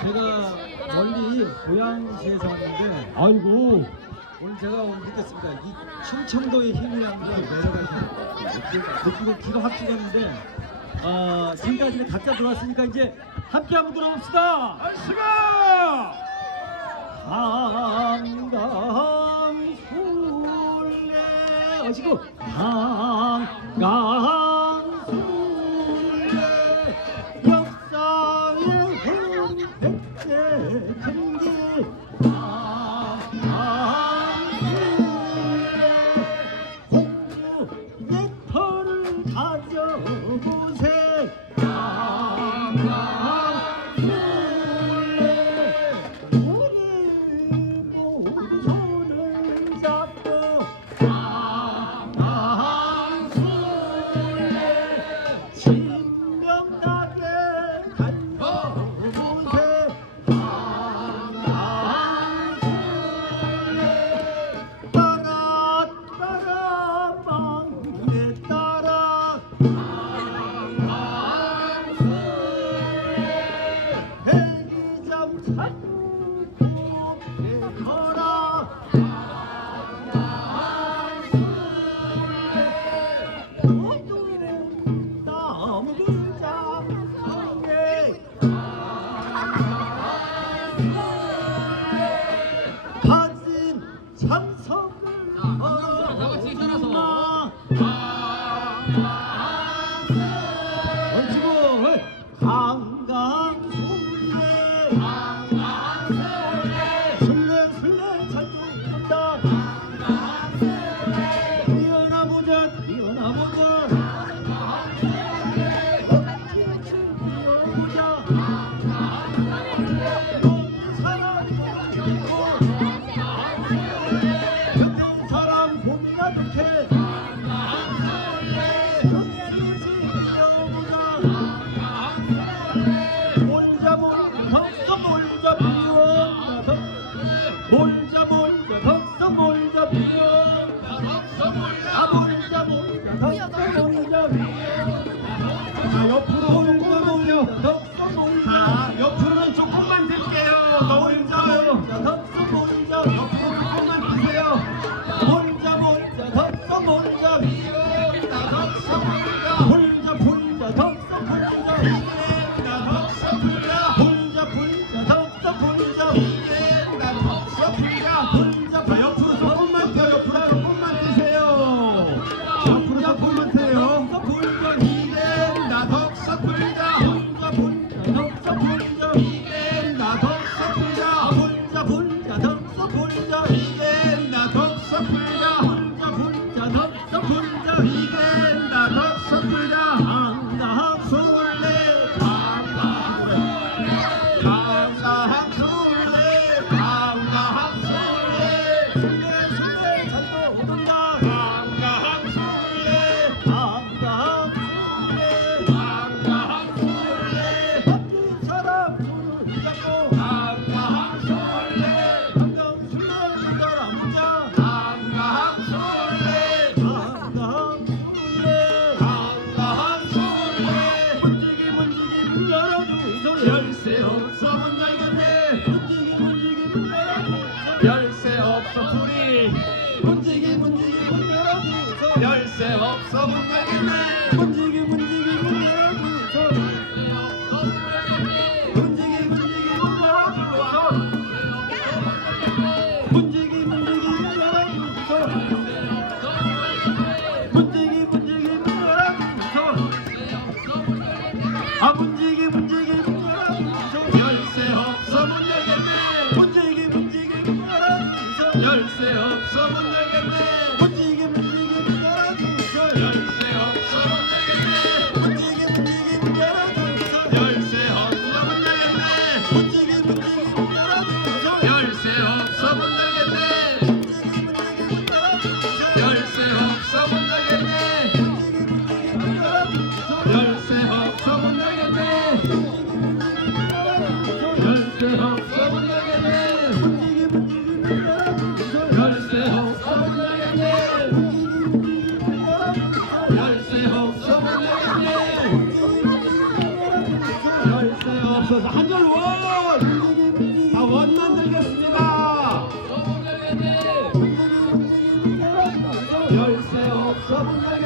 제가 멀리 고양시에서 왔는데 아이고 오늘 제가 오늘 느꼈습니다. 이 충청도의 힘이라는 게 매력을 느끼고 기가 합치겠는데 아, 생각이 각자 들어왔으니까 이제 함께 한번 들어봅시다. 아시가 한강 술래 어지고 한강 奶油葡萄 Thank you. Bunji. 관절 원! 다 원 만들겠습니다. 열쇠 없어 분들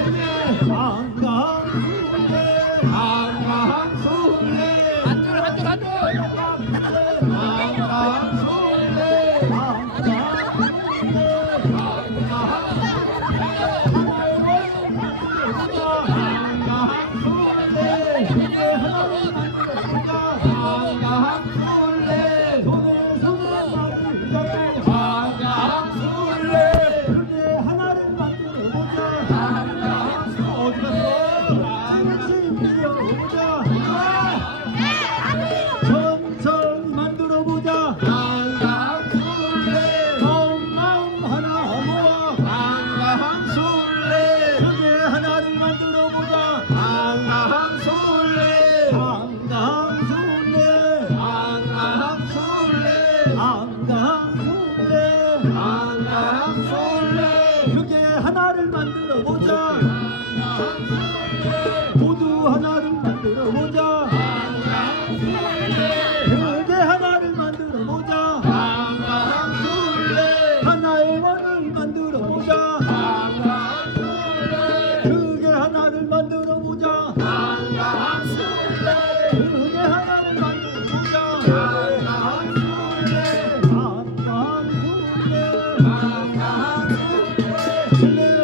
Yeah. Hallelujah.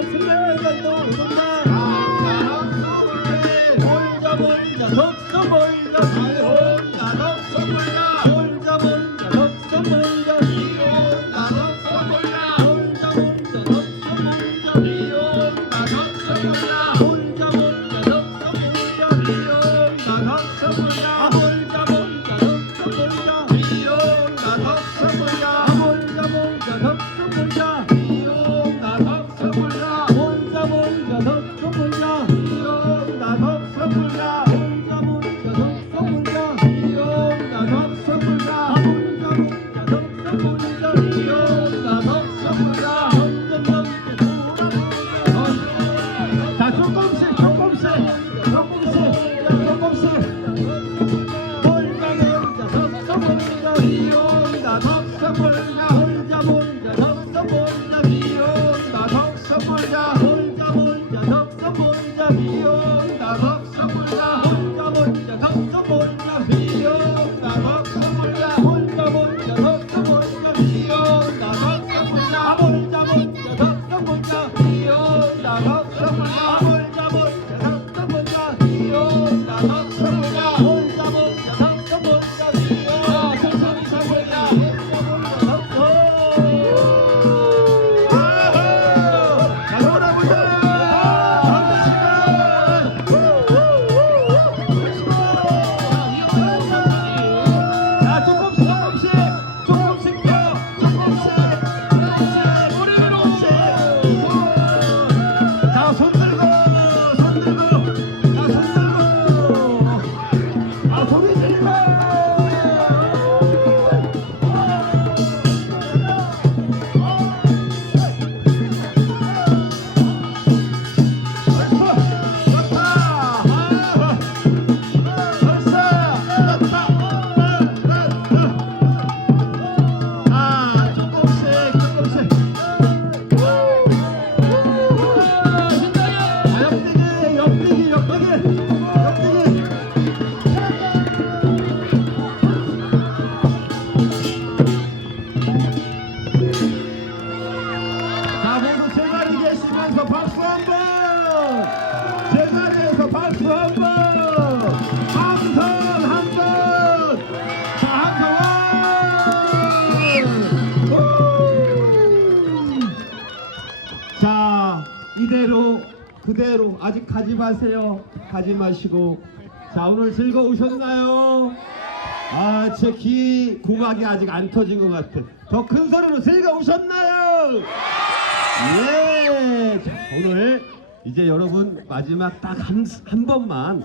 그대로 그대로 아직 가지 마세요. 가지 마시고 자 오늘 즐거우셨나요? 아 제 귀 고각이 아직 안 터진 것 같아. 더 큰 소리로 즐거우셨나요? 예. 자, 오늘 이제 여러분 마지막 딱한 한 번만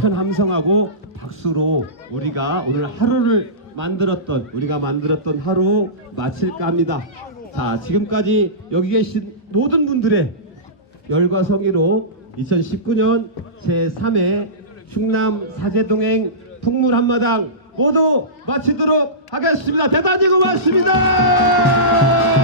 큰 함성하고 박수로 우리가 오늘 하루를 만들었던 우리가 만들었던 하루 마칠까 합니다. 자 지금까지 여기 계신 모든 분들의 열과 성의로 2019년 제3회 충남 사제동행 풍물 한마당 모두 마치도록 하겠습니다. 대단히 고맙습니다.